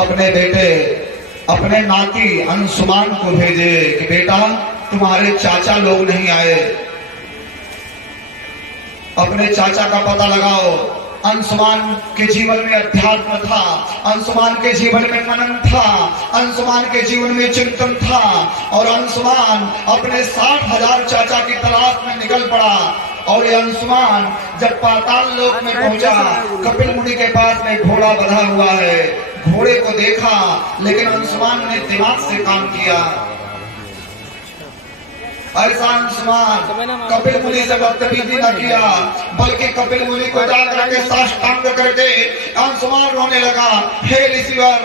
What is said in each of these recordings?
अपने बेटे अपने नाती अंशुमान को भेजे कि बेटा तुम्हारे चाचा लोग नहीं आए, अपने चाचा का पता लगाओ। अंशुमान के जीवन में अध्यात्म था, अंशुमान के जीवन में मनन था, अंशुमान के जीवन में चिंतन था और अंशुमान अपने 60,000 चाचा की तलाश में निकल पड़ा। और ये अंशुमान जब पाताल लोक में पहुंचा, कपिल मुनि के पास में घोड़ा बंधा हुआ है, घोड़े को देखा लेकिन अंशुमान ने दिमाग से काम किया। ऐसा अंशुमान कपिल मुनि से बदतमीजी न किया, बल्कि कपिल मुनि को जाकर के साष्टांग करके अंशुमान रोने लगा, हे ऋषिवर,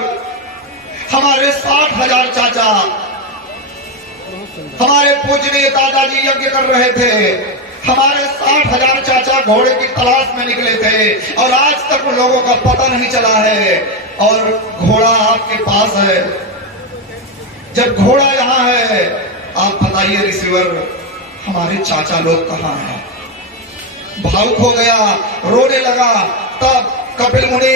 हमारे 60,000 चाचा, हमारे पूजनीय दादाजी यज्ञ कर रहे थे, हमारे 60,000 चाचा घोड़े की तलाश में निकले थे और आज तक उन लोगों का पता नहीं चला है और घोड़ा आपके पास है। जब घोड़ा यहाँ है, आप बताइए ऋषिवर, हमारे चाचा लोग कहाँ हैं? भावुक हो गया, रोने लगा। तब कपिल मुनि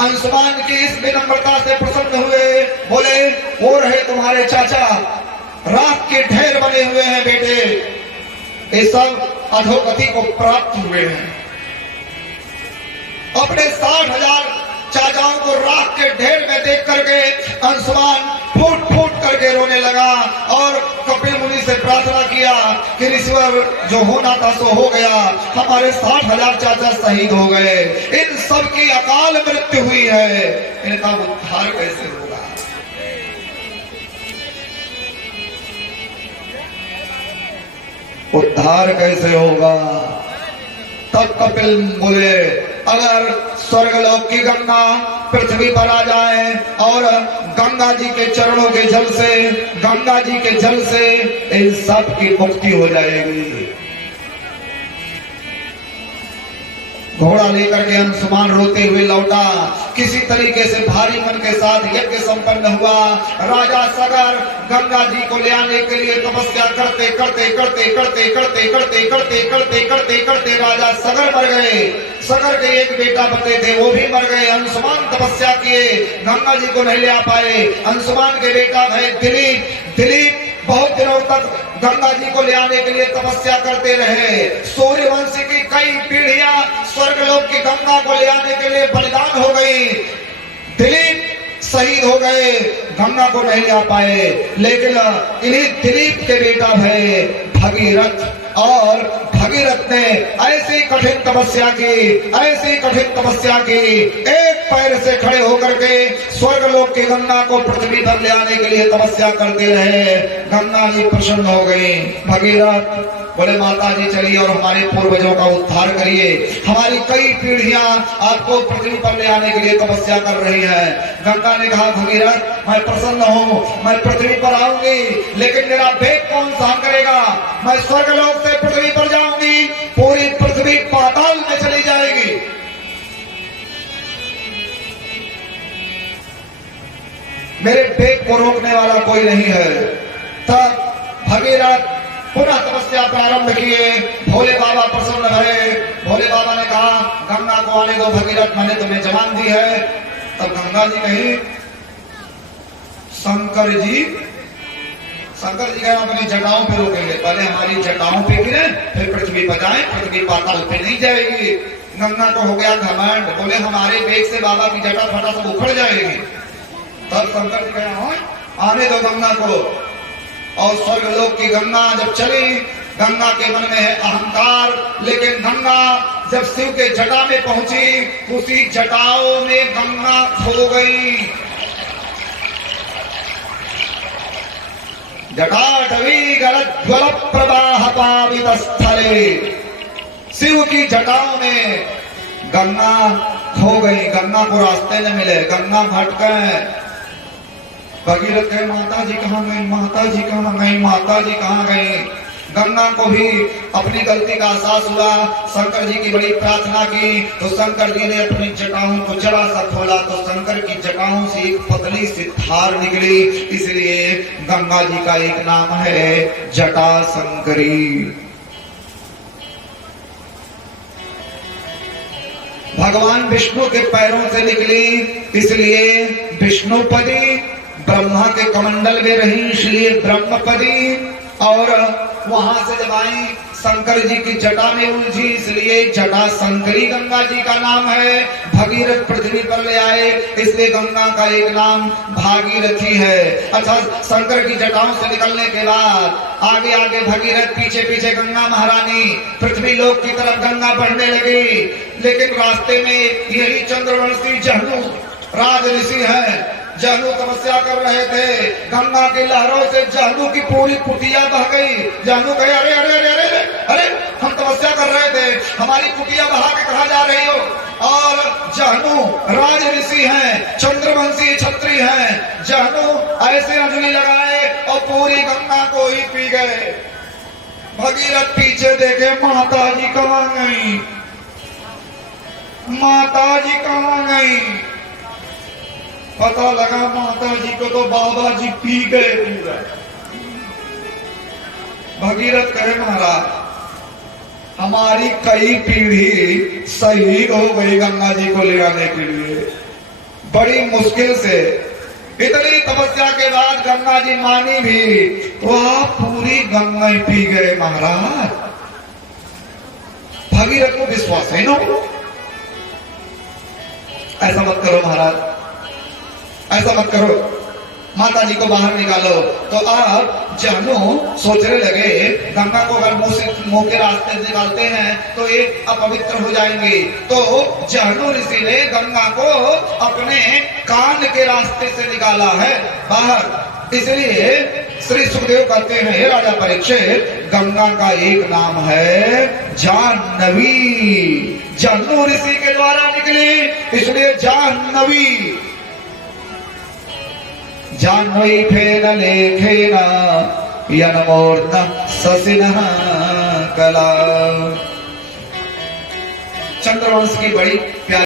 अंशुमान की इस विनम्रता से प्रसन्न हुए, बोले वो रहे तुम्हारे चाचा, राख के ढेर बने हुए हैं बेटे, ये सब अधोगति को प्राप्त हुए हैं। अपने 60,000 चाचाओं को राख के ढेर में देख करके अंशुमान फूट फूट करके रोने लगा और कपिल मुनि से प्रार्थना किया कि ऋषिवर, जो होना था सो हो गया, हमारे 60,000 चाचा शहीद हो गए, इन सब की अकाल मृत्यु हुई है, इनका उद्धार कैसे होगा? उद्धार कैसे होगा? तब कपिल बोले, अगर स्वर्गलोक की गंगा पृथ्वी पर आ जाए और गंगा जी के चरणों के जल से, गंगा जी के जल से इन सब की मुक्ति हो जाएगी। घोड़ा लेकर के अंशुमान रोते हुए लौटा, किसी तरीके से भारी मन के साथ यज्ञ संपन्न हुआ। राजा सगर गंगा जी को ले आने के लिए तपस्या करते करते करते करते करते करते करते करते करते करते राजा सगर मर गए। सगर के एक बेटा बचे थे, वो भी मर गए। अंशुमान तपस्या किए, गंगा जी को नहीं ले आ पाए। अंशुमान के बेटा भाई दिलीप बहुत दिनों तक गंगा जी को ले आने के लिए तपस्या करते रहे। सूर्यवंशी की कई पीढ़ियां स्वर्गलोक की गंगा को ले आने के लिए बलिदान हो गई। दिलीप शहीद हो गए, गंगा को नहीं आ पाए। लेकिन इन्हीं दिलीप के बेटा भय भगीरथ, और भगीरथ ने ऐसी कठिन तपस्या की, ऐसी कठिन तपस्या की, एक पैर से खड़े होकर के स्वर्गलोक की गंगा को पृथ्वी पर ले आने के लिए तपस्या करते रहे। गंगा जी प्रसन्न हो गई। भगीरथ बोले, माता जी चलिए और हमारे पूर्वजों का उद्धार करिए, हमारी कई पीढ़ियां आपको पृथ्वी पर ले आने के लिए तपस्या कर रही है। गंगा ने कहा, भगीरथ मैं प्रसन्न हूँ, मैं पृथ्वी पर आऊंगी, लेकिन मेरा वेग कौन सहन करेगा? मैं स्वर्गलोक से पृथ्वी पर जाऊंगी, पूरी पृथ्वी पाताल में चली जाएगी। मेरे वेग को रोकने वाला कोई नहीं है। तब भगीरथ पुनः तपस्या प्रारंभ किए। भोले बाबा प्रसन्न भरे। भोले बाबा ने कहा, गंगा को आने दो भगीरथ, मैंने तुम्हें जमान दी है। तब गंगा जी कही, शंकर जी कह अपनी जटाओं पे रोकेंगे, पहले हमारी जटाओं पे गिरे फिर पृथ्वी पर जाए, पृथ्वी पाताल पे नहीं जाएगी। गंगा को हो गया घमंड, बोले हमारे वेग से बाबा की जटा फटा सब उखड़ जाएगी। तब शंकर जी कहा, आने दो गंगा को। और स्वर्गलोक की गंगा जब चली, गंगा के मन में है अहंकार, लेकिन गंगा जब शिव के जटा में पहुंची, उसी जटाओं में गंगा खो गई। जटाटवी गलज्वल प्रवाह पावित स्थले, शिव की जटाओं में गंगा खो गई। गंगा को रास्ते न मिले, गंगा भटके। भगीरथ कहे, माता जी कहाँ गई, माता जी कहाँ गई, माता जी कहाँ गई? गंगा को भी अपनी गलती का एहसास हुआ। शंकर जी की बड़ी प्रार्थना की तो शंकर जी ने अपनी जटाओं को जरा सा खोला तो शंकर की जटाओं से एक पतली सी धार निकली। इसलिए गंगा जी का एक नाम है जटा शंकरी। भगवान विष्णु के पैरों से निकली इसलिए विष्णुपदी, ब्रह्मा के कमंडल में रही इसलिए ब्रह्मपदी, और वहां से जब आई शंकर जी की जटा में उलझी इसलिए जटा शंकरी गंगा जी का नाम है। भगीरथ पृथ्वी पर ले आए इसलिए गंगा का एक नाम भागीरथी है। अच्छा, शंकर की जटाओं से निकलने के बाद आगे आगे भगीरथ, पीछे पीछे गंगा महारानी, पृथ्वी लोक की तरफ गंगा बढ़ने लगी। लेकिन रास्ते में यही चंद्रवंशी जहनु राज ऋषि है, जहनु तपस्या कर रहे थे। गंगा की लहरों से जहनु की पूरी कुटिया बह गई। जहनु कहे अरे अरे अरे अरे अरे, हम तपस्या कर रहे थे, हमारी कुटिया बहा के कहा जा रही हो। और जहनु राज ऋषि हैं, चंद्रवंशी क्षत्रिय हैं। जहनु ऐसे अंजलि लगाए और पूरी गंगा को ही पी गए। भगीरथ पीछे देखे, माता जी कहाँ गई, माता जी कहाँ गई। पता लगा माता जी को तो बाबा जी पी गए पूरा। भगीरथ कहे महाराज, हमारी कई पीढ़ी शहीद हो गई गंगा जी को ले आने के लिए, बड़ी मुश्किल से। इतनी तपस्या के बाद गंगा जी मानी भी तो आप पूरी गंगा ही पी गए महाराज। भगीरथ को विश्वास है ना, ऐसा मत करो महाराज, ऐसा मत करो, माता जी को बाहर निकालो। तो आप जहनु सोचने लगे गंगा को अगर मुंह के रास्ते से निकालते हैं तो ये अपवित्र हो जाएंगे। तो जहनु ऋषि ने गंगा को अपने कान के रास्ते से निकाला है बाहर। इसलिए श्री सुखदेव कहते हैं, हे राजा परीक्षित, गंगा का एक नाम है जाह्नवी। जहनु ऋषि के द्वारा निकली इसलिए जाह्नवी। जाह्नवी फेन लेखेन यनमूर्त ससिनः कला। चंद्रवंश की बड़ी प्यारी